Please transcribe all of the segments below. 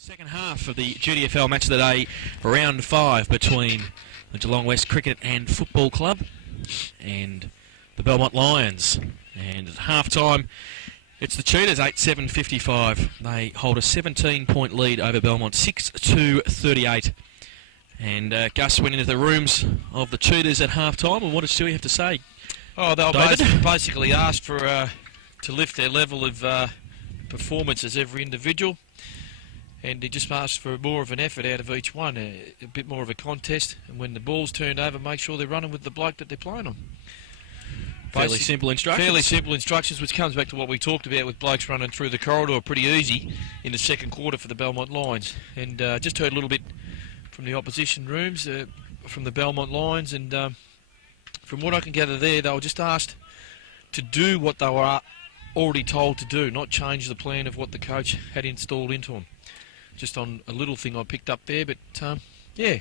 Second half of the GDFL match of the day, round 5 between the Geelong West Cricket and Football Club and the Belmont Lions. And at half-time, it's the Cheetahs, 8-7-55. They hold a 17-point lead over Belmont, 6-2-38. And Gus went into the rooms of the Cheetahs at half-time, and what did Stewie have to say? Oh, they David? basically asked for to lift their level of performance as every individual. And he just asked for more of an effort out of each one, a bit more of a contest. And when the ball's turned over, make sure they're running with the bloke that they're playing on. Fairly simple instructions. Fairly simple instructions, which comes back to what we talked about with blokes running through the corridor pretty easy in the second quarter for the Belmont Lions. And just heard a little bit from the opposition rooms, from the Belmont Lions, and from what I can gather there, they were just asked to do what they were already told to do, not change the plan of what the coach had installed into them. Just on a little thing I picked up there, but yeah,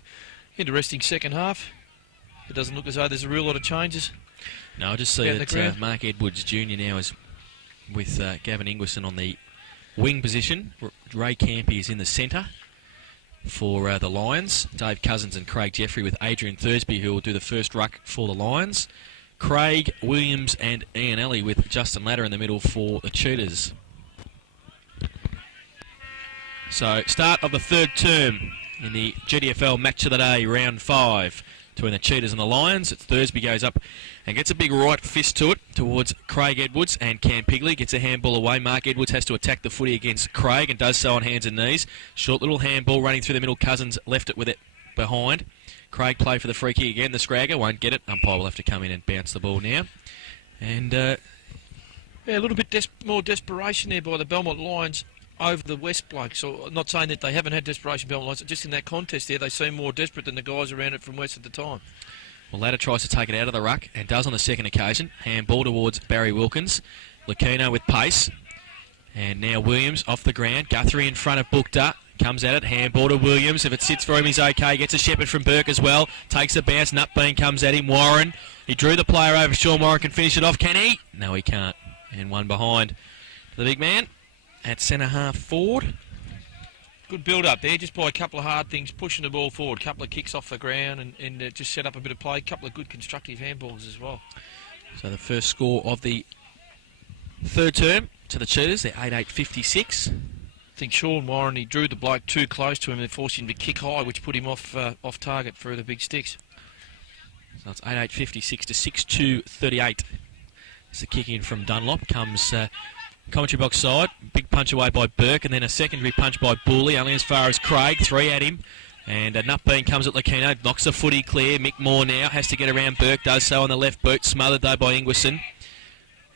interesting second half. It doesn't look as though there's a real lot of changes. No, I just see that Mark Edwards Jr. now is with Gavin Ingwerson on the wing position. Ray Campy is in the centre for the Lions. Dave Cousins and Craig Jeffrey with Adrian Thursby, who will do the first ruck for the Lions. Craig, Williams and Ian Ellie with Justin Ladder in the middle for the Cheetahs. So, start of the third term in the GDFL match of the day, round 5, between the Cheetahs and the Lions. It's Thursby goes up and gets a big right fist to it towards Craig Edwards, and Cam Pigley gets a handball away. Mark Edwards has to attack the footy against Craig and does so on hands and knees. Short little handball running through the middle. Cousins left it with it behind. Craig play for the free kick again. The Scragger won't get it. Umpire will have to come in and bounce the ball now. And yeah, a little bit more desperation there by the Belmont Lions over the West blokes. So I'm not saying that they haven't had desperation, Belmont Lions, just in that contest there, they seem more desperate than the guys around it from West at the time. Well, Ladder tries to take it out of the ruck and does on the second occasion. Handball towards Barry Wilkins. Lucchino with pace. And now Williams off the ground. Guthrie in front of Bookta. Comes at it. Handball to Williams. If it sits for him, he's okay. Gets a shepherd from Burke as well. Takes a bounce. Nutbean comes at him. Warren. He drew the player over. Sean Warren can finish it off. Can he? No, he can't. And one behind the big man at centre half forward. Good build-up there, just by a couple of hard things, pushing the ball forward, couple of kicks off the ground and just set up a bit of play, couple of good constructive handballs as well. So the first score of the third term to the Cheetahs, they're 8-8-56. I think Sean Warren, he drew the bloke too close to him and forced him to kick high, which put him off target for the big sticks. So it's 8-8-56 to 6-2-38. It's a kick in from Dunlop, comes commentary box side, big punch away by Burke, and then a secondary punch by Booley, only as far as Craig, 3 at him. And Nutbean comes at Lucchino, knocks the footy clear. Mick Moore now has to get around Burke, does so on the left boot, smothered though by Ingwerson.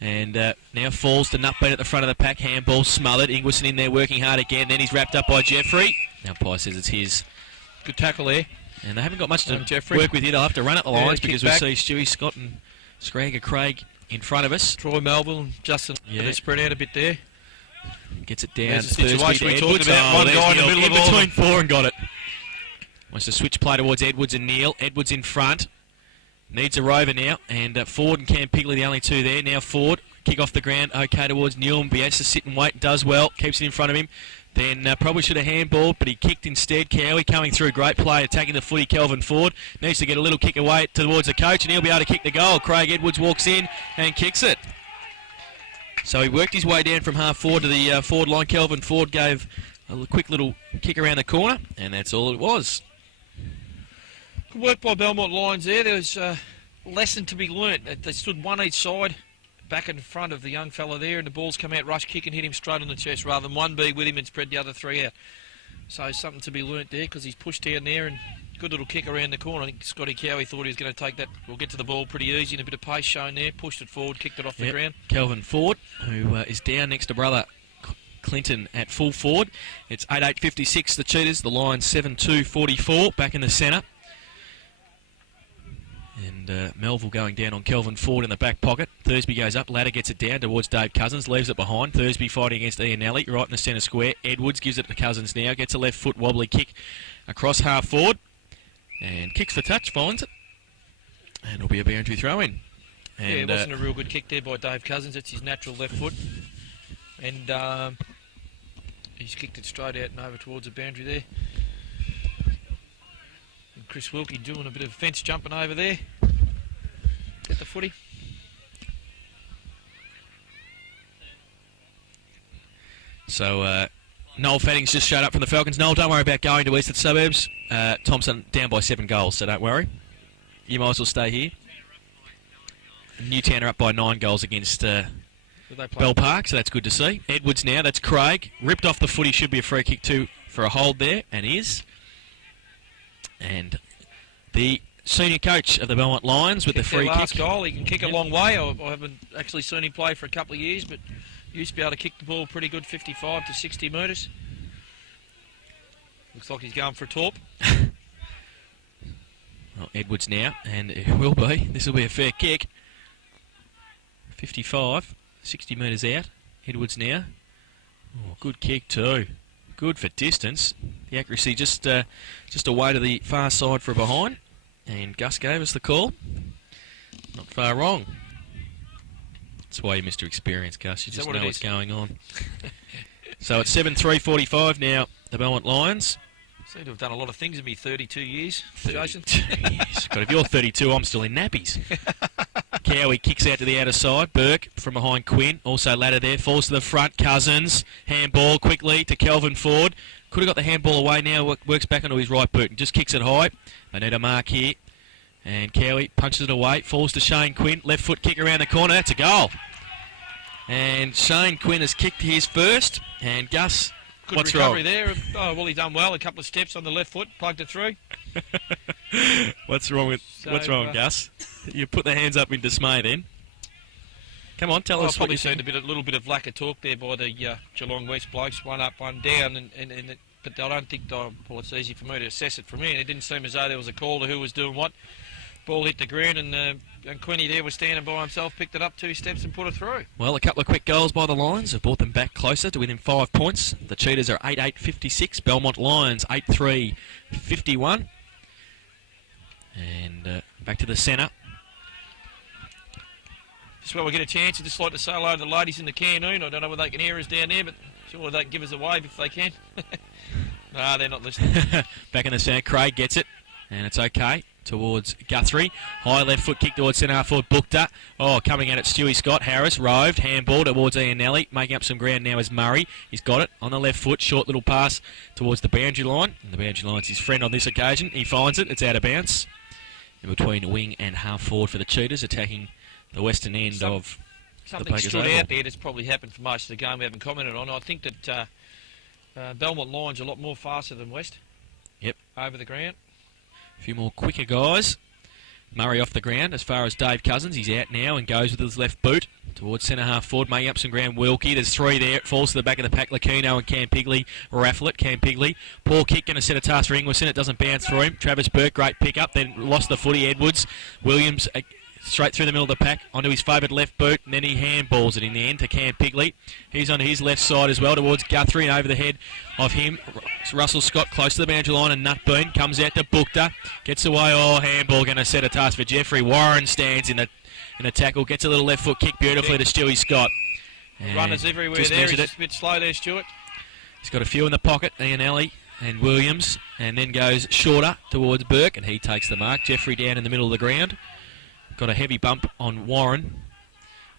And now falls to Nutbean at the front of the pack, handball smothered. Ingwerson in there working hard again, then he's wrapped up by Jeffrey. Now Pye says it's his. Good tackle there. And they haven't got much to work with here. They'll have to run at the lines because we see Stewie, Scott and Scragger Craig in front of us. Troy Melville and Justin, they spread out a bit there. Gets it down. There's a situation we talked about. One guy in the middle of between 4 and got it. Wants to switch play towards Edwards and Neal. Edwards in front. Needs a rover now. And Ford and Cam Pigley, the only two there. Now Ford. Kick off the ground. Okay towards Neal. He has to sit and wait. Does well. Keeps it in front of him. Then probably should have handballed, but he kicked instead. Cowie coming through. Great play. Attacking the footy. Kelvin Ford. Needs to get a little kick away towards the coach, and he'll be able to kick the goal. Craig Edwards walks in and kicks it. So he worked his way down from half forward to the forward line. Kelvin Ford gave a quick little kick around the corner, and that's all it was. Good work by Belmont Lions there. There was a lesson to be learnt. They stood one each side, back in front of the young fella there, and the ball's come out, rush kick and hit him straight on the chest rather than one be with him and spread the other 3 out. So something to be learnt there because he's pushed down there and good little kick around the corner. I think Scotty Cowie thought he was going to take that. We'll get to the ball pretty easy and a bit of pace shown there. Pushed it forward, kicked it off the ground. Kelvin Ford, who is down next to brother Clinton at full forward. It's 8-8-56 the Cheetahs. The Lions 7-2-44 back in the centre. And Melville going down on Kelvin Ford in the back pocket. Thursby goes up. Ladder gets it down towards Dave Cousins. Leaves it behind. Thursby fighting against Ian Alley right in the centre square. Edwards gives it to Cousins now. Gets a left foot wobbly kick across half forward. And kicks for touch. Finds it. And it'll be a boundary throw in. And, it wasn't a real good kick there by Dave Cousins. It's his natural left foot. And He's kicked it straight out and over towards the boundary there. And Chris Wilkie doing a bit of fence jumping over there. Get the footy. So Noel Fadding's just showed up from the Falcons. Noel, don't worry about going to Eastern Suburbs. Thompson down by 7 goals, so don't worry. You might as well stay here. Newtown are up by 9 goals against Bell Park, so that's good to see. Edwards now, that's Craig. Ripped off the footy, should be a free kick too for a hold there, and is. And the senior coach of the Belmont Lions with the free last kick. Goal. He can kick a long way. I haven't actually seen him play for a couple of years, but used to be able to kick the ball pretty good, 55 to 60 metres. Looks like he's going for a torp. Well, Edwards now, and it will be. This will be a fair kick. 55, 60 metres out. Edwards now. Oh, good kick too. Good for distance. The accuracy just away to the far side for a behind. And Gus gave us the call. Not far wrong. That's why you're Mr. Experience, Gus. You just know what's going on. So it's 7:3:45 now, the Belmont Lions. Seem to have done a lot of things in me 32 years, Jason. 32 years. God, if you're 32, I'm still in nappies. Cowie kicks out to the outer side. Burke from behind Quinn. Also ladder there. Falls to the front. Cousins. Handball quickly to Kelvin Ford. Could have got the handball away now. Works back onto his right boot and just kicks it high. They need a mark here. And Cowie punches it away. Falls to Shane Quinn. Left foot kick around the corner. That's a goal. And Shane Quinn has kicked his first. And Gus, good what's recovery wrong? there. Oh, well, he done well. A couple of steps on the left foot. Plugged it through. What's wrong, Gus? You put the hands up in dismay then. Come on, tell us what probably you seen a little bit of lack of talk there by the Geelong West blokes. One up, one down, but I don't think it's easy for me to assess it from here. And it didn't seem as though there was a call to who was doing what. Ball hit the ground, and Quinny there was standing by himself, picked it up 2 steps and put it through. Well, a couple of quick goals by the Lions have brought them back closer to within 5 points. The Cheetahs are 8-8-56. Belmont Lions 8-3-51. And back to the centre. Just while we get a chance, I'd just like to say hello to the ladies in the canoon. I don't know whether they can hear us down there, but surely they can give us a wave if they can. No, they're not listening. Back in the centre, Craig gets it, and it's okay. Towards Guthrie. High left foot kick towards centre half forward. Bookta. Oh, coming at it, Stewie Scott. Harris roved. Handball towards Ian Nelly. Making up some ground now is Murray. He's got it on the left foot. Short little pass towards the boundary line. And the boundary line's his friend on this occasion. He finds it. It's out of bounds. In between wing and half forward for the Cheetahs, attacking the western end of something the Bakers stood Oval. out there that's probably happened for most of the game we haven't commented on. I think that Belmont Lions are a lot more faster than West. Yep. Over the ground. A few more quicker guys. Murray off the ground as far as Dave Cousins. He's out now and goes with his left boot towards centre half forward, making up some ground. Wilkie, there's 3 there. It falls to the back of the pack. Lacino and Cam Pigley raffle it. Cam Pigley, poor kick, going to set a task for Ingwerson. It doesn't bounce for him. Travis Burke, great pick up, then lost the footy. Edwards, Williams straight through the middle of the pack onto his favoured left boot, and then he handballs it in the end to Cam Pigley. He's on his left side as well towards Guthrie, and over the head of him, Russell Scott close to the boundary line, and Nutboon comes out to Bookta, gets away. Oh, handball, going to set a task for Jeffrey. Warren stands in the tackle, gets a little left foot kick beautifully to Stewie Scott. And runners everywhere there. He's just a bit slow there, Stuart. He's got a few in the pocket, Ian Alley and Williams, and then goes shorter towards Burke, and he takes the mark. Jeffrey down in the middle of the ground. Got a heavy bump on Warren.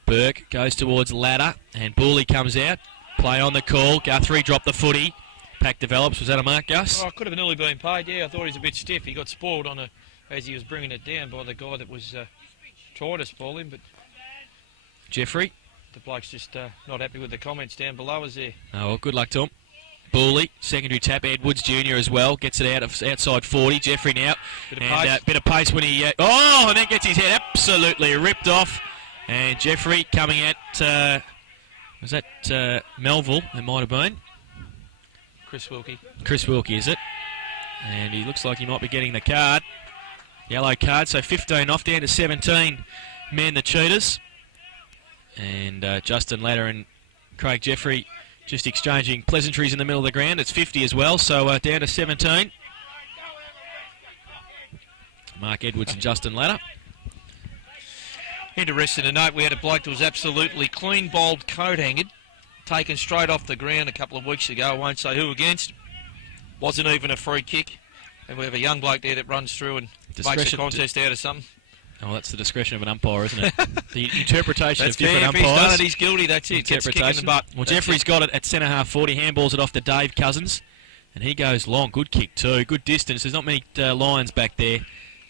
Burke goes towards ladder, and Booley comes out. Play on the call. Guthrie dropped the footy. Pack develops. Was that a mark, Gus? Oh, could have nearly been paid. Yeah, I thought he was a bit stiff. He got spoiled as he was bringing it down by the guy that was trying to spoil him. But Jeffrey. The bloke's just not happy with the comments down below us there. Oh, well, good luck to him. Booley, secondary tap. Edwards Jr. as well. Gets it out of outside 40. Jeffrey now. Bit of pace when he... and then gets his head absolutely ripped off. And Jeffrey coming at... was that Melville? It might have been. Chris Wilkie. Chris Wilkie, is it? And he looks like he might be getting the card. Yellow card, so 15 off, down to 17 men, the Cheetahs. And Justin Ladder and Craig Jeffrey just exchanging pleasantries in the middle of the ground. It's 50 as well, so down to 17. Mark Edwards and Justin Ladder. Interesting to note, we had a bloke that was absolutely clean bowled, coat angered, taken straight off the ground a couple of weeks ago. I won't say who against. Wasn't even a free kick. And we have a young bloke there that runs through and makes a contest out of something. Oh, that's the discretion of an umpire, isn't it? The interpretation of different umpires. umpires. He's done it, he's guilty, that's it. Interpretation. Well, Jeffrey's got it at centre half 40. Handballs it off to Dave Cousins. And he goes long. Good kick too. Good distance. There's not many Lions back there.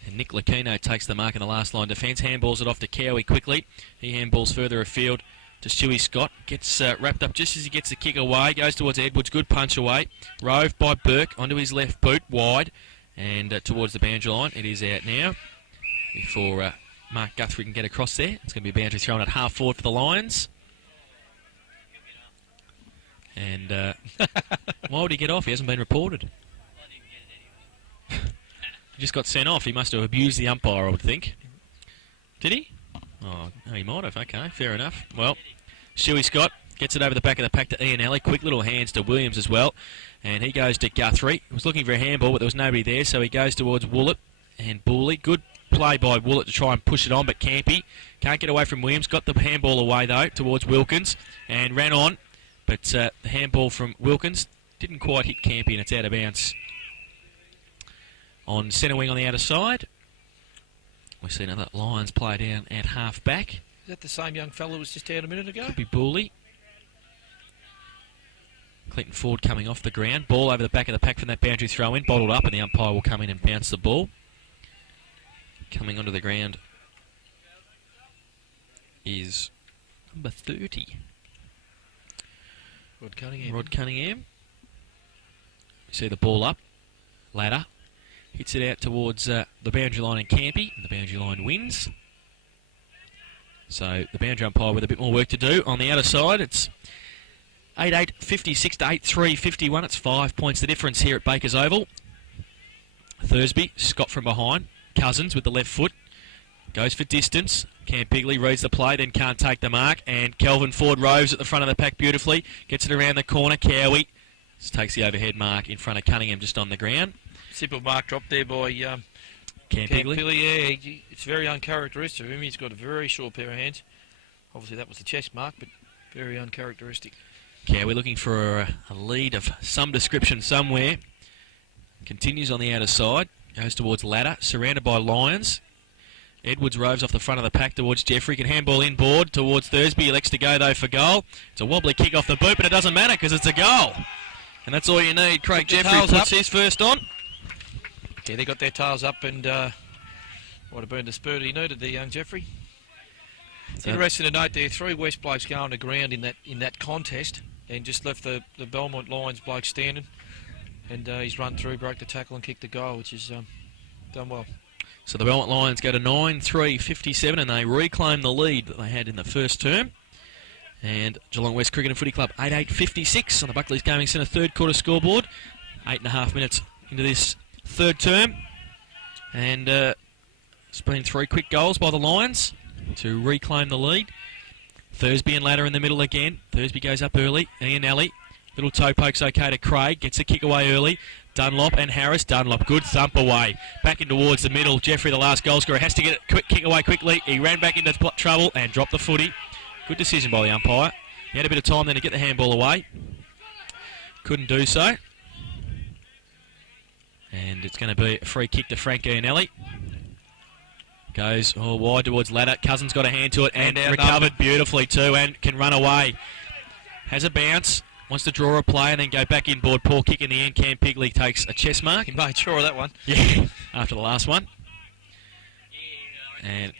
And Nick Lucchino takes the mark in the last line defence. Handballs it off to Cowie quickly. He handballs further afield to Stewie Scott. Gets wrapped up just as he gets the kick away. Goes towards Edwards. Good punch away. Roved by Burke onto his left boot. Wide. And towards the boundary line. It is out now. Before Mark Guthrie can get across there. It's going to be a boundary thrown at half forward for the Lions. And why would he get off? He hasn't been reported. He just got sent off. He must have abused the umpire, I would think. Did he? Oh, no, he might have. Okay, fair enough. Well, Stewie Scott gets it over the back of the pack to Ian Alley. Quick little hands to Williams as well. And he goes to Guthrie. He was looking for a handball, but there was nobody there, so he goes towards Woollett and Booley. Good play by Woollett to try and push it on, but Campy can't get away from Williams. Got the handball away, though, towards Wilkins and ran on. But the handball from Wilkins didn't quite hit Campy, and it's out of bounds. On centre wing on the outer side, we see another Lions play down at half back. Is that the same young fellow who was just out a minute ago? Could be Booley. Clinton Ford coming off the ground. Ball over the back of the pack from that boundary throw in. Bottled up, and the umpire will come in and bounce the ball. Coming onto the ground is number 30. Rod Cunningham. You see the ball up. Ladder. Hits it out towards the boundary line in Campy. And the boundary line wins. So the boundary umpire with a bit more work to do. On the outer side, it's 8-8, 56 to 8-3, 51. It's 5 points the difference here at Bakers Oval. Thursby, Scott from behind. Cousins with the left foot. Goes for distance. Cam Pigley reads the play, then can't take the mark. And Kelvin Ford roves at the front of the pack beautifully. Gets it around the corner. Cowie just takes the overhead mark in front of Cunningham just on the ground. Simple mark drop there by Cam Pigley. Yeah, it's very uncharacteristic of him. He's got a very short pair of hands. Obviously that was the chest mark, but very uncharacteristic. Cowie looking for a lead of some description somewhere. Continues on the outer side. Goes towards Ladder. Surrounded by Lions. Edwards roves off the front of the pack towards Jeffrey. Can handball inboard towards Thursby. Elects to go, though, for goal. It's a wobbly kick off the boot, but it doesn't matter because it's a goal. And that's all you need. Craig Jeffrey puts his first on. Yeah, they got their tails up, and would have been the spurt he needed there, young Jeffrey. It's interesting to note there, 3 West blokes going to ground in that contest, and just left the Belmont Lions bloke standing. And he's run through, broke the tackle and kicked the goal, which is done well. So the Belmont Lions go to 9-3-57 and they reclaim the lead that they had in the first term. And Geelong West Cricket and Footy Club 8-8-56 on the Buckley's Gaming Centre third quarter scoreboard. 8.5 minutes into this third term. And it's been 3 quick goals by the Lions to reclaim the lead. Thursby and Ladder in the middle again. Thursby goes up early. Ian Alley. Little toe poke's okay to Craig. Gets a kick away early. Dunlop and Harris. Dunlop, good thump away. Back in towards the middle. Jeffrey, the last goal scorer, has to get a quick kick away quickly. He ran back into trouble and dropped the footy. Good decision by the umpire. He had a bit of time then to get the handball away. Couldn't do so. And it's going to be a free kick to Frank Ianelli. Goes wide towards Ladder. Cousins got a hand to it and recovered beautifully too and can run away. Has a bounce. Wants to draw a play and then go back inboard. Poor kick in the end. Cam Pigley takes a chest mark. He made sure of that one. Yeah, after the last one. And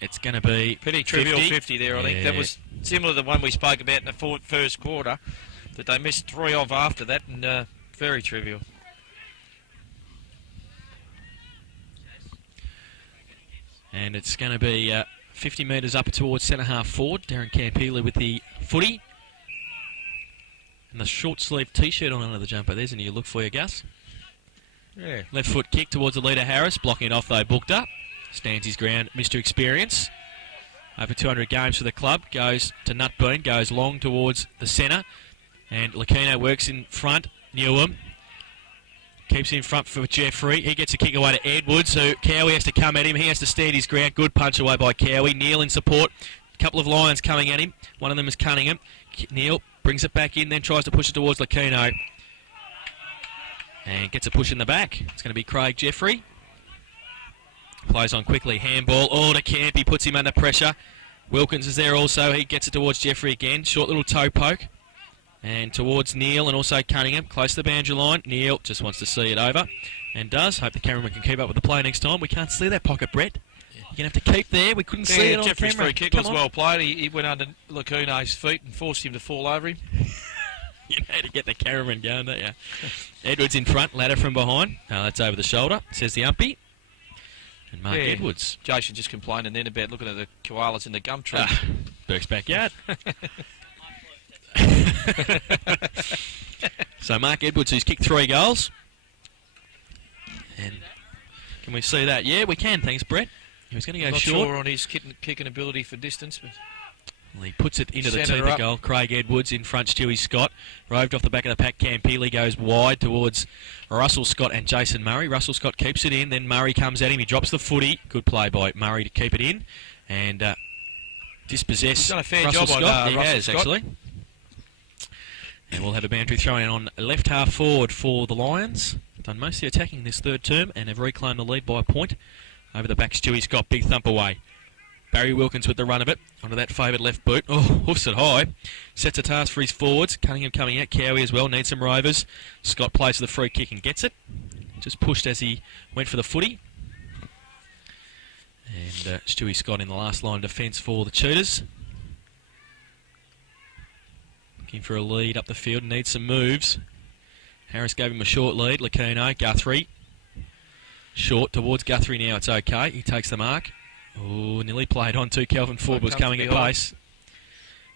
it's going to be pretty trivial 50 there, I think. That was similar to the one we spoke about in the first quarter, that they missed 3 of after that, and very trivial. And it's going to be 50 metres up towards centre half forward. Darren Campila with the footy. And the short sleeve t-shirt on under the jumper. There's a new look for you, Gus. Yeah. Left foot kick towards the leader, Harris. Blocking it off, though, booked up. Stands his ground, Mr. Experience. Over 200 games for the club. Goes to Nutbean. Goes long towards the centre. And Lucchino works in front. Newham. Keeps in front for Jeffrey. He gets a kick away to Edwards, so Cowie has to come at him. He has to stand his ground. Good punch away by Cowie. Neil in support. A couple of Lions coming at him. One of them is Cunningham. Neil Brings it back in, then tries to push it towards Lucchino. And gets a push in the back. It's going to be Craig Jeffrey. Plays on quickly. Handball. Oh, to Camp. He puts him under pressure. Wilkins is there also. He gets it towards Jeffrey again. Short little toe poke. And towards Neil and also Cunningham. Close to the boundary line. Neil just wants to see it over. And does. Hope the cameraman can keep up with the play next time. We can't see that pocket, Brett. You're going to have to keep there. We couldn't see it on Jeffrey's camera. free kick was well played. He went under Lucchino's feet and forced him to fall over him. You know to get the cameraman going, don't you? Edwards in front, ladder from behind. That's over the shoulder, says the umpy. And Mark Edwards. Jason just complaining then about looking at the koalas in the gum tree. Burke's backyard. So Mark Edwards, who's kicked 3 goals. And can we see that? Yeah, we can. Thanks, Brett. He was going to go Not short. sure on his kicking ability for distance, but Well, he puts it into the Centre teeth up. goal. Craig Edwards in front, Stewie Scott. Roved off the back of the pack. Campili goes wide towards Russell Scott and Jason Murray. Russell Scott keeps it in. Then Murray comes at him. He drops the footy. Good play by Murray to keep it in. And dispossess he's done a fair Russell job Scott. on He Russell has, Scott. actually. And we'll have a boundary thrown in on left half forward for the Lions. Done most of the attacking this third term and have reclaimed the lead by a point. Over the back, Stewie Scott. Big thump away. Barry Wilkins with the run of it, onto that favoured left boot. Oh, hoofs it high. Sets a task for his forwards. Cunningham coming out. Cowie as well. Needs some rovers. Scott plays for the free kick and gets it. Just pushed as he went for the footy. And Stewie Scott in the last line of defence for the Cheetahs. Looking for a lead up the field. Needs some moves. Harris gave him a short lead. Lucchino, Guthrie. Short towards Guthrie now. It's okay. He takes the mark. Oh, nearly played on too. Kelvin Ford was coming at pace.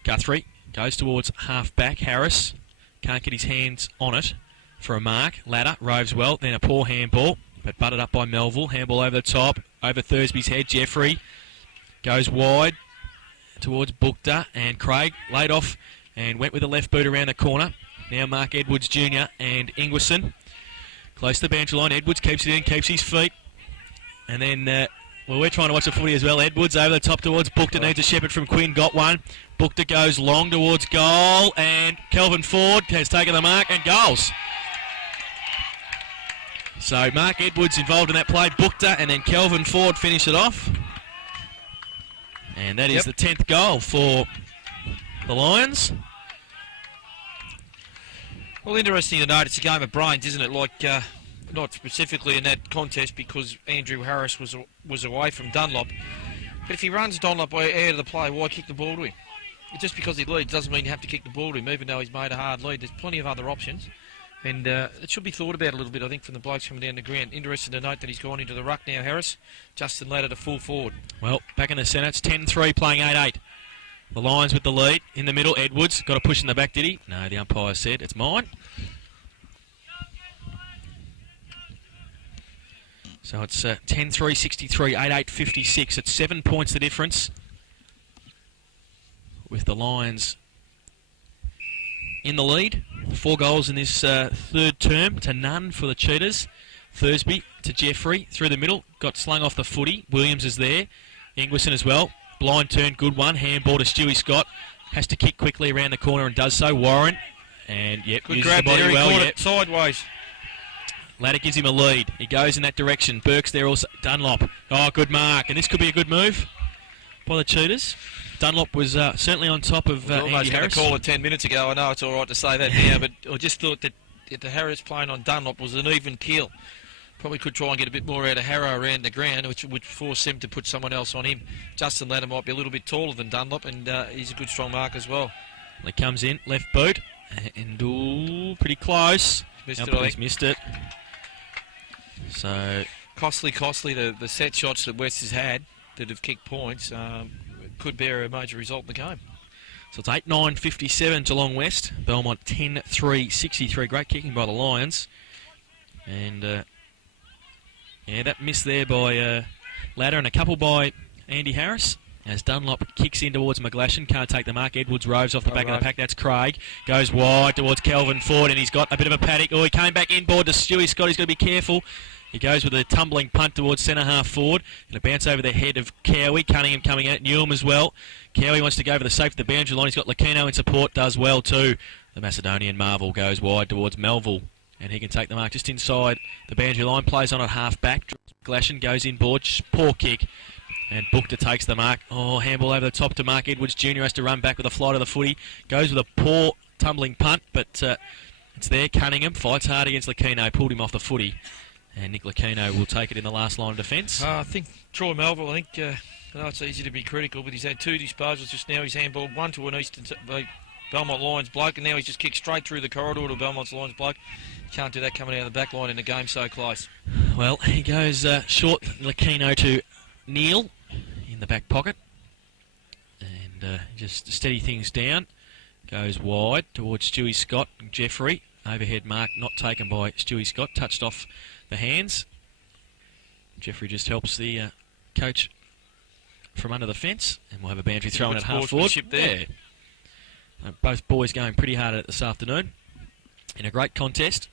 Guthrie goes towards half back. Harris can't get his hands on it for a mark. Ladder roves well. Then a poor handball, but butted up by Melville. Handball over the top, over Thursby's head. Jeffrey goes wide towards Bookta and Craig laid off and went with the left boot around the corner. Now Mark Edwards Jr. and Ingwerson close to the boundary line. Edwards keeps it in, keeps his feet, and then. Well, we're trying to watch the footy as well. Edwards over the top towards Bookta. Needs a shepherd from Quinn. Got one. Bookta goes long towards goal. And Kelvin Ford has taken the mark and goals. So Mark Edwards involved in that play. Bookta and then Kelvin Ford finish it off. And that is the 10th goal for the Lions. Well, interesting to note, it's a game of brains, isn't it? Like, not specifically in that contest because Andrew Harris was away from Dunlop. But if he runs Dunlop out of the play, why kick the ball to him? Just because he leads doesn't mean you have to kick the ball to him, even though he's made a hard lead. There's plenty of other options. And it should be thought about a little bit, I think, from the blokes coming down the ground. Interesting to note that he's gone into the ruck now, Harris. Justin Ladder to full forward. Well, back in the centre, it's 10-3 playing 8-8. The Lions with the lead. In the middle, Edwards. Got a push in the back, did he? No, the umpire said it's mine. So it's 10-3, 63, 8-8, 56. It's 7 points the difference with the Lions in the lead. 4 goals in this third term to none for the Cheetahs. Thursby to Jeffrey through the middle. Got slung off the footy. Williams is there. Ingwerson as well. Blind turn, good one. Handball to Stewie Scott. Has to kick quickly around the corner and does so. Warren. And, yep, good uses grab the body there. well. He caught it sideways. Ladder gives him a lead. He goes in that direction. Burke's there also. Dunlop. Oh, good mark. And this could be a good move by the Cheetahs. Dunlop was certainly on top of I was Andy almost going Harris. to call it 10 minutes ago. I know it's all right to say that now, but I just thought that the Harris playing on Dunlop was an even keel. Probably could try and get a bit more out of Harrow around the ground, which would force him to put someone else on him. Justin Ladder might be a little bit taller than Dunlop, and he's a good strong mark as well. He comes in, left boot, and ooh, pretty close. Missed Now it, I think. he's missed it. So Costly. The set shots that West has had that have kicked points could bear a major result in the game. So it's 8-9, 57 Geelong West. Belmont 10-3, 63. Great kicking by the Lions. And, yeah, that miss there by Ladder and a couple by Andy Harris. As Dunlop kicks in towards McGlashan. Can't take the mark. Edwards roves off the back of the pack. That's Craig. Goes wide towards Kelvin Ford, and he's got a bit of a paddock. Oh, he came back inboard to Stewie Scott. He's got to be careful. He goes with a tumbling punt towards centre half forward. Going to bounce over the head of Cowie. Cunningham coming out. Newham as well. Cowie wants to go over the safe of the boundary line. He's got Lucchino in support. Does well too. The Macedonian Marvel goes wide towards Melville. And he can take the mark just inside the boundary line. Plays on at half back. Glashan goes inboard. Poor kick. And Bookter takes the mark. Oh, handball over the top to Mark Edwards Jr. Has to run back with a flight of the footy. Goes with a poor tumbling punt, but it's there. Cunningham fights hard against Lucchino. Pulled him off the footy. And Nick Lucchino will take it in the last line of defence. I think Troy Melville, I know it's easy to be critical, but he's had 2 disposals just now. He's handballed one to an Belmont Lions bloke, and now he's just kicked straight through the corridor to Belmont Lions bloke. Can't do that coming out of the back line in a game so close. Well, he goes short Lucchino to Neil in the back pocket. And just steady things down. Goes wide towards Stewie Scott and Jeffrey. Overhead mark not taken by Stewie Scott. Touched off the hands. Jeffrey just helps the coach from under the fence, and we'll have a boundary thrown at half forward. There. Yeah. Both boys going pretty hard at it this afternoon in a great contest.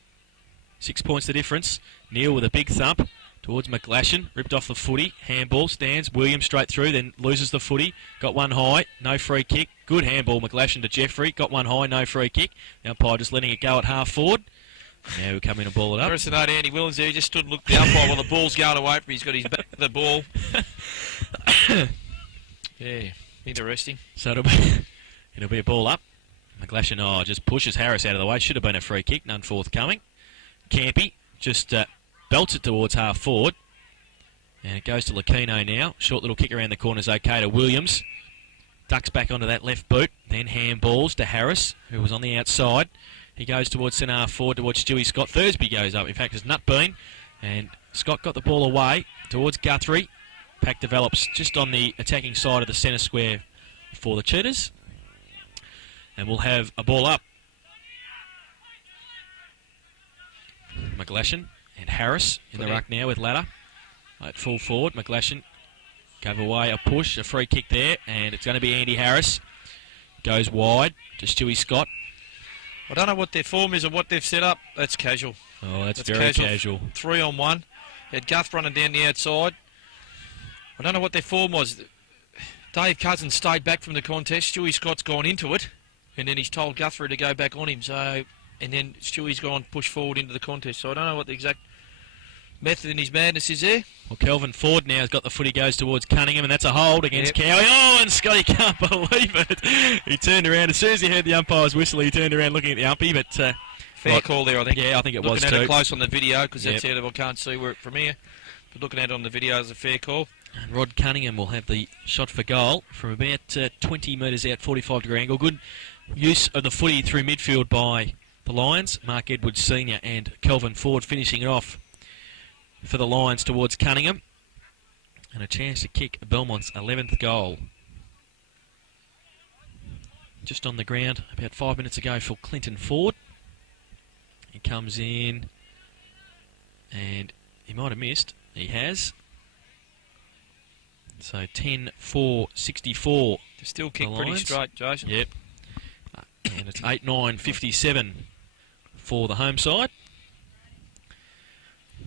6 points the difference. Neil with a big thump towards McGlashan, ripped off the footy. Handball stands. Williams straight through, then loses the footy. Got one high, no free kick. Good handball, McGlashan to Jeffrey. Got one high, no free kick. The umpire just letting it go at half forward. Now we come in and ball it up. First note, Andy Williams there, he just stood and looked at the umpire while the ball's going away from him. He's got his back to the ball. Yeah, interesting. So it'll be a ball up. McGlashan, just pushes Harris out of the way. Should have been a free kick, none forthcoming. Campy just belts it towards half forward. And it goes to Lucchino now. Short little kick around the corner is okay to Williams. Ducks back onto that left boot. Then handballs to Harris, who was on the outside. He goes towards centre half forward towards Stewie Scott. Thursby goes up. In fact, it's Nutbean. And Scott got the ball away towards Guthrie. Pack develops just on the attacking side of the centre square for the Cheetahs. And we'll have a ball up. McGlashan and Harris in the ruck now with Ladder. At full forward, McGlashan gave away a push, a free kick there, and it's going to be Andy Harris. Goes wide to Stewie Scott. I don't know what their form is or what they've set up. That's casual. Oh, that's very casual. 3 on 1. Had Guth running down the outside. I don't know what their form was. Dave Cousins stayed back from the contest. Stewie Scott's gone into it, and then he's told Guthrie to go back on him. So, and then Stewie's gone push forward into the contest. So I don't know what the exact method in his madness is there. Well, Kelvin Ford now has got the footy, goes towards Cunningham, and that's a hold against Cowie. Oh, and Scotty can't believe it. He turned around. As soon as he heard the umpire's whistle, he turned around looking at the umpy, but... fair call there, I think. Yeah, I think it was too. Looking at it close on the video, because that's out of I can't see where from here. But looking at it on the video is a fair call. And Rod Cunningham will have the shot for goal from about 20 metres out, 45-degree angle. Good use of the footy through midfield by the Lions. Mark Edwards Sr. and Kelvin Ford finishing it off for the Lions towards Cunningham. And a chance to kick Belmont's 11th goal. Just on the ground about 5 minutes ago for Clinton Ford. He comes in and he might have missed. He has. So 10-4-64. Still kick pretty straight, Jason. Yep. And it's 8-9-57 for the home side.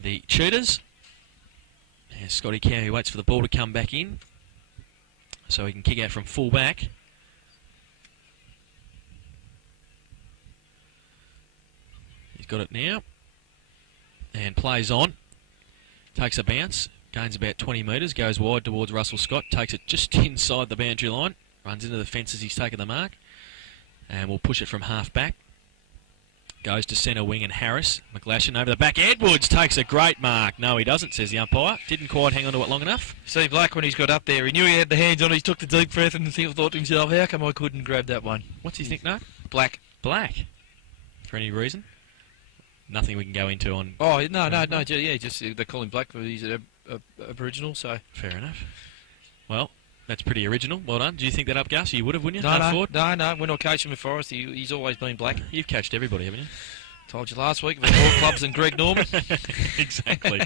The Cheetahs. And Scotty Cowie waits for the ball to come back in so he can kick out from full back. He's got it now. And plays on. Takes a bounce. Gains about 20 metres. Goes wide towards Russell Scott. Takes it just inside the boundary line. Runs into the fence as he's taken the mark. And we'll push it from half back. Goes to centre wing and Harris. McGlashan over the back. Edwards takes a great mark. No, he doesn't, says the umpire. Didn't quite hang on to it long enough. Steve Black, when he's got up there, he knew he had the hands on it. He took the deep breath and thought to himself, how come I couldn't grab that one? What's his nickname? Black. Black. For any reason? Nothing we can go into on... Oh, no, yeah, just they call him Black for he's an Aboriginal, so... Fair enough. Well, that's pretty original. Well done. Do you think that up, Gus? You would have, wouldn't you? No, when I coached him at Forest, he's always been Black. You've coached everybody, haven't you? Told you last week, more clubs than Greg Norman. Exactly.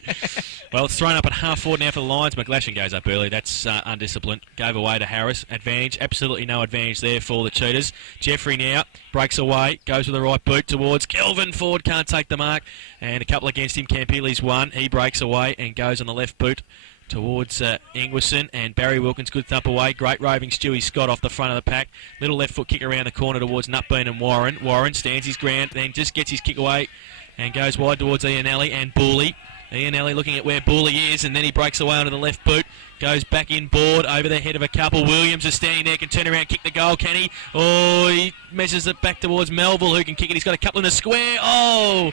Well, it's thrown up at half forward now for the Lions. McGlashan goes up early. That's undisciplined. Gave away to Harris. Advantage. Absolutely no advantage there for the Cheetahs. Jeffrey now breaks away. Goes with the right boot towards Kelvin. Ford can't take the mark. And a couple against him. Campili's one. He breaks away and goes on the left boot towards Ingwerson, and Barry Wilkins good thump away. Great roving Stewie Scott off the front of the pack. Little left foot kick around the corner towards Nutbean and Warren. Warren stands his ground, then just gets his kick away and goes wide towards Ianelli and Booley. Ianelli looking at where Booley is, and then he breaks away onto the left boot. Goes back in board over the head of a couple. Williams is standing there, can turn around, kick the goal, can he? Oh, he measures it back towards Melville, who can kick it. He's got a couple in the square. Oh!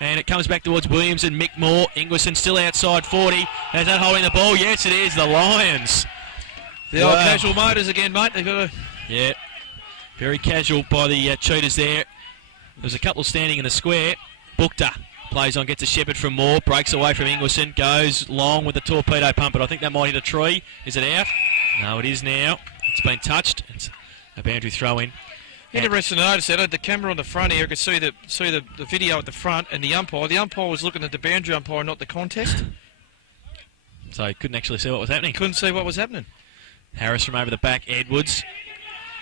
And it comes back towards Williams and Mick Moore. Ingwerson still outside 40. Is that holding the ball? Yes, it is. The Lions. The old casual motors again, mate. They've got Yeah. Very casual by the Cheetahs there. There's a couple standing in the square. Bookta plays on, gets a shepherd from Moore. Breaks away from Ingwerson. Goes long with the torpedo pump, but I think that might hit a tree. Is it out? No, it is now. It's been touched. It's a boundary throw in. Interesting to notice that I had the camera on the front here. I could see the video at the front and the umpire. The umpire was looking at the boundary umpire, not the contest. So he couldn't actually see what was happening. Couldn't see what was happening. Harris from over the back. Edwards.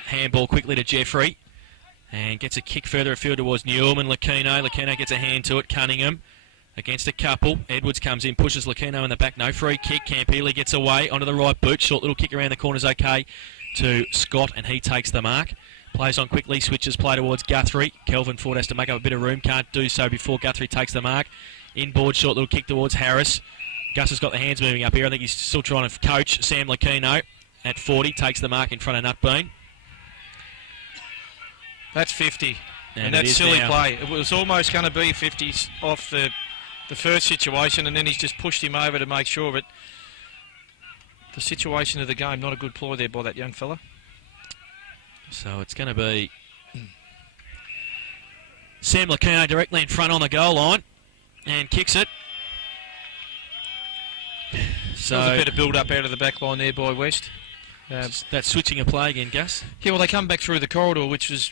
Handball quickly to Jeffrey. And gets a kick further afield towards Newman. Lucchino. Lucchino gets a hand to it. Cunningham against a couple. Edwards comes in, pushes Lucchino in the back. No free kick. Campili gets away onto the right boot. Short little kick around the corner's okay to Scott, and he takes the mark. Plays on quickly, switches play towards Guthrie. Kelvin Ford has to make up a bit of room, can't do so before Guthrie takes the mark. Inboard, short little kick towards Harris. Gus has got the hands moving up here. I think he's still trying to coach Sam Lucchino at 40, takes the mark in front of Nutbean. That's 50. And it that's silly now. play. It was almost going to be 50s off the first situation, and then he's just pushed him over to make sure. But the situation of the game, not a good ploy there by that young fella. So it's going to be Sam Lucchino directly in front on the goal line and kicks it. So that was a better build-up out of the back line there by West. that's switching a play again, Gus. Yeah, well, they come back through the corridor, which was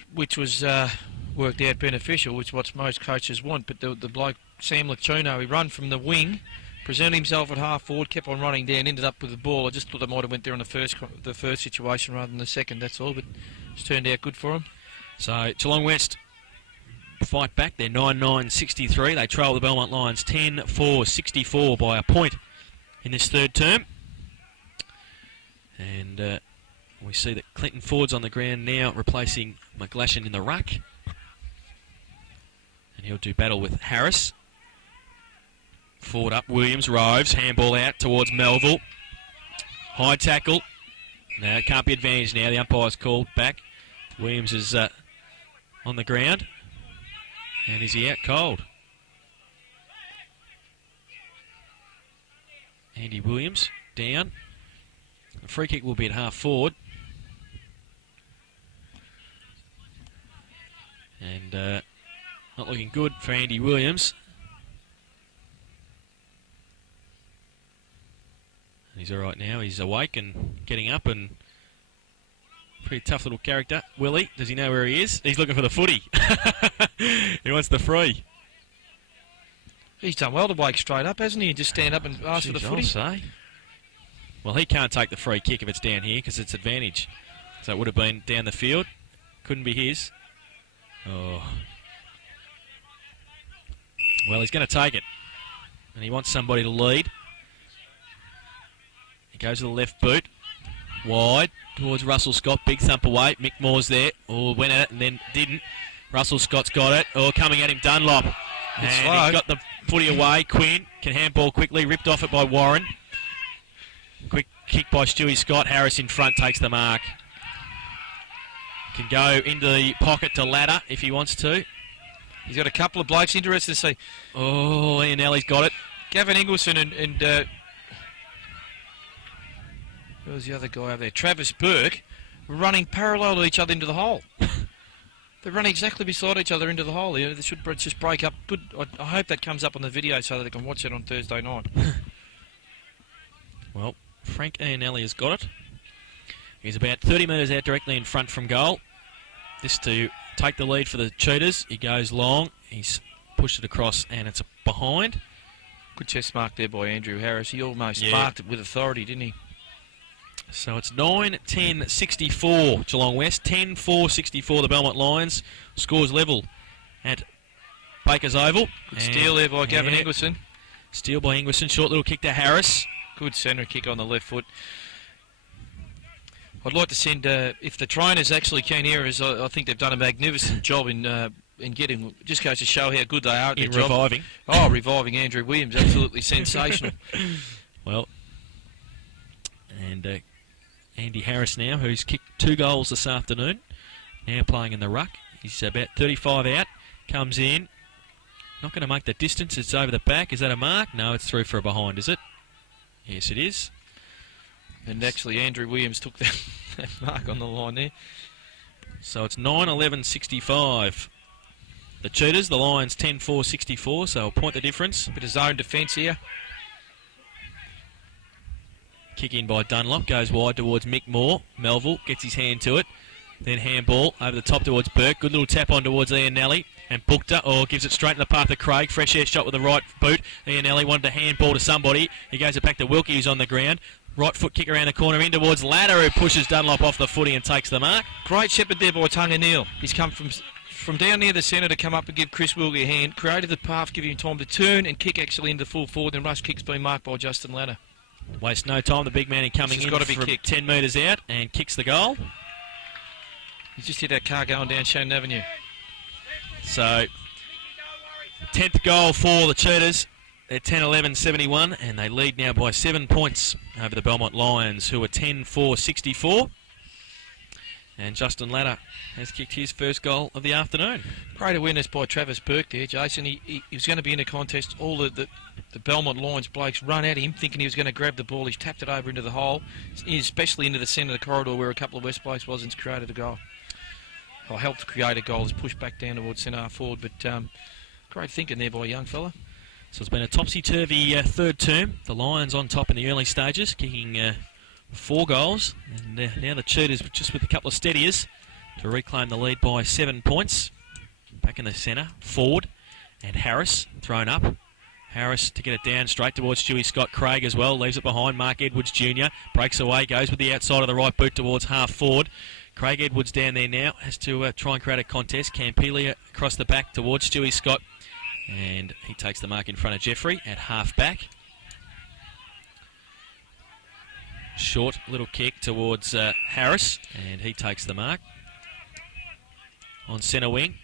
worked out beneficial, which is what most coaches want. But the bloke, Sam Lucchino, he run from the wing, presented himself at half forward, kept on running down, ended up with the ball. I just thought they might have went there on the first situation rather than the second, that's all. But it's turned out good for them. So Geelong West fight back. They're 9-9-63. They trail the Belmont Lions 10-4-64 by a point in this third term. And we see that Clinton Ford's on the ground now, replacing McGlashan in the ruck. And he'll do battle with Harris. Ford up, Williams, Roves, handball out towards Melville. High tackle. No, it can't be advantage now. The umpire's called back. Williams is on the ground. And is he out cold? Andy Williams down. The free kick will be at half forward. And not looking good for Andy Williams. He's all right now. He's awake and getting up, and pretty tough little character. Willie, does he know where he is? He's looking for the footy. He wants the free. He's done well to wake straight up, hasn't he? Just stand up and ask for the footy. I'll say. Well, he can't take the free kick if it's down here because it's advantage. So it would have been down the field. Couldn't be his. Oh. Well, he's going to take it. And he wants somebody to lead. He goes to the left boot. Wide towards Russell Scott. Big thump away. Mick Moore's there. Oh, went at it and then didn't. Russell Scott's got it. Oh, coming at him, Dunlop. And he's got the footy away. Quinn can handball quickly. Ripped off it by Warren. Quick kick by Stewie Scott. Harris in front takes the mark. Can go into the pocket to ladder if he wants to. He's got a couple of blokes interested to see. Oh, Ianelli's got it. Gavin Ingwerson and who was the other guy over there? Travis Burke, running parallel to each other into the hole. They're running exactly beside each other into the hole. They should just break up. Good. I hope that comes up on the video so that they can watch it on Thursday night. Well, Frank Ianelli has got it. He's about 30 metres out directly in front from goal. This to take the lead for the Cheetahs. He goes long. He's pushed it across, and it's a behind. Good chest mark there by Andrew Harris. He almost marked it with authority, didn't he? So it's 9-10-64 Geelong West, 10-4-64 the Belmont Lions. Scores level at Baker's Oval. Good steal there by Gavin Ingwerson. Steal by Ingwerson, short little kick to Harris. Good centre kick on the left foot. I'd like to send, if the trainers actually keen areas, I think they've done a magnificent job in getting, just goes to show how good they are at their job. Reviving. Oh, reviving Andrew Williams, absolutely sensational. Well, and Andy Harris now, who's kicked 2 goals this afternoon, now playing in the ruck. He's about 35 out, comes in, not going to make the distance, it's over the back. Is that a mark? No, it's through for a behind, is it? Yes, it is. And actually, Andrew Williams took that mark on the line there. So it's 9-11-65. The Cheetahs, the Lions 10-4-64, so a point the difference. Bit of zone defence here. Kick in by Dunlop, goes wide towards Mick Moore. Melville gets his hand to it. Then handball over the top towards Burke. Good little tap on towards Ian Nelly. And Bookter, gives it straight in the path of Craig. Fresh air shot with the right boot. Ian Nelly wanted to handball to somebody. He goes it back to Wilkie, who's on the ground. Right foot kick around the corner in towards Ladder, who pushes Dunlop off the footy and takes the mark. Great shepherd there by Tunga Neal. He's come from down near the centre to come up and give Chris Wilkie a hand. Created the path, giving him time to turn and kick actually into full forward. Then rush kick's been marked by Justin Ladder. Waste no time. The big man in coming in got to be from kicked 10 metres out and kicks the goal. He's just hit that car going down Shannon Avenue. So, 10th goal for the Cheetahs. They're 10-11-71 and they lead now by 7 points over the Belmont Lions, who are 10-4-64. And Justin Ladder has kicked his first goal of the afternoon. Great awareness by Travis Burke there, Jason. He was going to be in a contest. All the Belmont Lions blokes run at him thinking he was going to grab the ball. He's tapped it over into the hole, especially into the centre of the corridor where a couple of West blokes was, and created a goal. Or helped create a goal. He's pushed back down towards centre half forward, but great thinking there by a young fella. So it's been a topsy-turvy third term. The Lions on top in the early stages, kicking 4 goals. And now the Cheetahs just with a couple of steadiers to reclaim the lead by 7 points. Back in the centre, Ford and Harris thrown up. Harris to get it down straight towards Stewie Scott. Craig as well, leaves it behind. Mark Edwards Jr. breaks away, goes with the outside of the right boot towards half forward. Craig Edwards down there now, has to try and create a contest. Campelia across the back towards Stewie Scott. And he takes the mark in front of Jeffrey at half back. Short little kick towards Harris, and he takes the mark. On centre wing.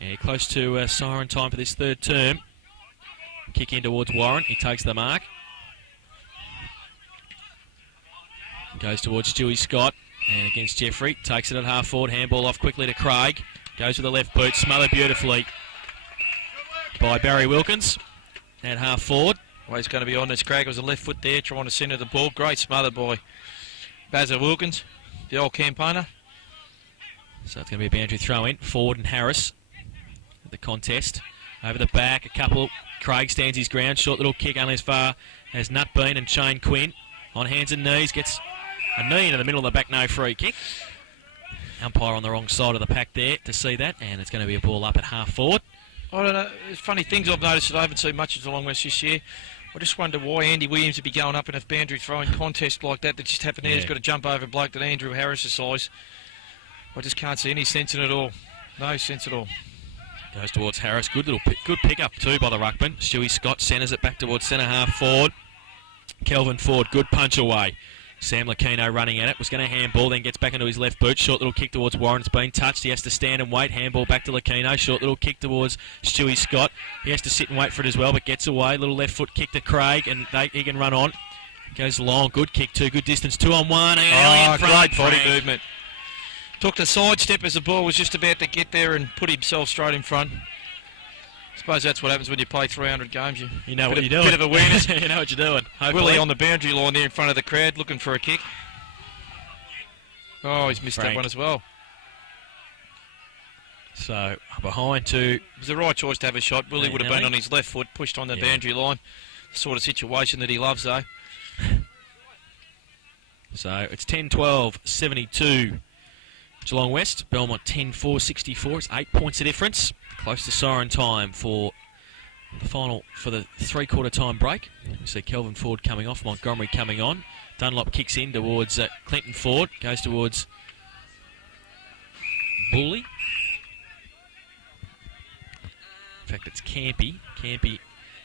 Yeah, close to siren time for this third term. Kick in towards Warren, he takes the mark. Goes towards Stewie Scott, and against Jeffrey, takes it at half forward, handball off quickly to Craig. Goes with the left boot, smothered beautifully by Barry Wilkins at half forward. Well, he's going to be on this. Craig was a left foot there trying to centre the ball. Great smother by Bazza Wilkins, the old campaigner. So it's going to be a boundary throw in. Ford and Harris at the contest. Over the back, a couple. Craig stands his ground. Short little kick only as far as Nutbean and Shane Quinn. On hands and knees, gets a knee into the middle of the back, no free kick. Umpire on the wrong side of the pack there to see that, and it's going to be a ball up at half forward. I don't know. There's funny things I've noticed that I haven't seen much of Geelong West this year. I just wonder why Andy Williams would be going up in a boundary throwing contest like that just happened there. Yeah. He's got to jump over a bloke that Andrew Harris' size. I just can't see any sense in it at all. No sense at all. Goes towards Harris. Good pick up too by the ruckman. Stewie Scott centres it back towards centre half forward. Kelvin Ford, good punch away. Sam Lucchino running at it, was going to handball, then gets back into his left boot. Short little kick towards Warren. It's been touched. He has to stand and wait. Handball back to Lucchino. Short little kick towards Stewie Scott. He has to sit and wait for it as well, but gets away. Little left foot kick to Craig, and he can run on. Goes long. Good kick too. Good distance. 2-on-1. Great body movement. Took the side step as the ball was just about to get there and put himself straight in front. I suppose that's what happens when you play 300 games. You know what you're doing. Bit of awareness. You know what you're doing. Hopefully. Willie on the boundary line there in front of the crowd looking for a kick. Oh, he's missed that one as well. So, behind to... It was the right choice to have a shot. Willie would have been on his left foot, pushed on the boundary line. Sort of situation that he loves, though. So, it's 10-12, 72. Geelong West, Belmont 10-4-64. It's 8 points of difference. Close to siren time for the final, for the three-quarter time break. We see Kelvin Ford coming off, Montgomery coming on. Dunlop kicks in towards Clinton Ford, goes towards Bully. In fact, it's Campy,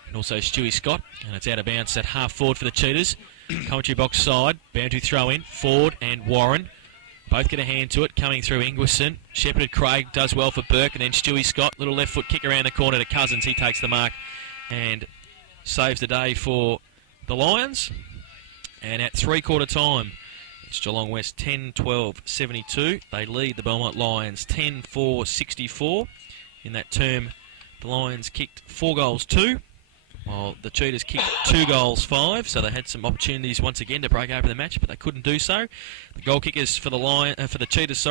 and also Stewie Scott, and it's out of bounds at half forward for the Cheetahs. Commentary box side, boundary throw in, Ford and Warren. Both get a hand to it, coming through Ingwerson. Shepherded Craig, does well for Burke, and then Stewie Scott, little left foot kick around the corner to Cousins. He takes the mark and saves the day for the Lions. And at three-quarter time, it's Geelong West 10-12-72. They lead the Belmont Lions 10-4-64. In that term, the Lions kicked 4 goals 2, while the Cheetahs kicked 2 goals 5. So they had some opportunities once again to break open the match, but they couldn't do so. The goal kickers for the Cheetahs,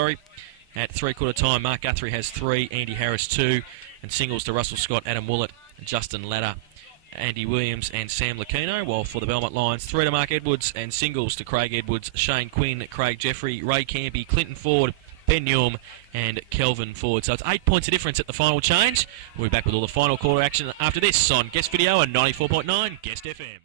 at three-quarter time, Mark Guthrie has 3, Andy Harris 2, and singles to Russell Scott, Adam Willett, Justin Ladder, Andy Williams and Sam Lucchino, while for the Belmont Lions, 3 to Mark Edwards and singles to Craig Edwards, Shane Quinn, Craig Jeffrey, Ray Campy, Clinton Ford, Ben Newham and Kelvin Ford. So it's 8 points of difference at the final change. We'll be back with all the final quarter action after this on Guest Video and 94.9 Guest FM.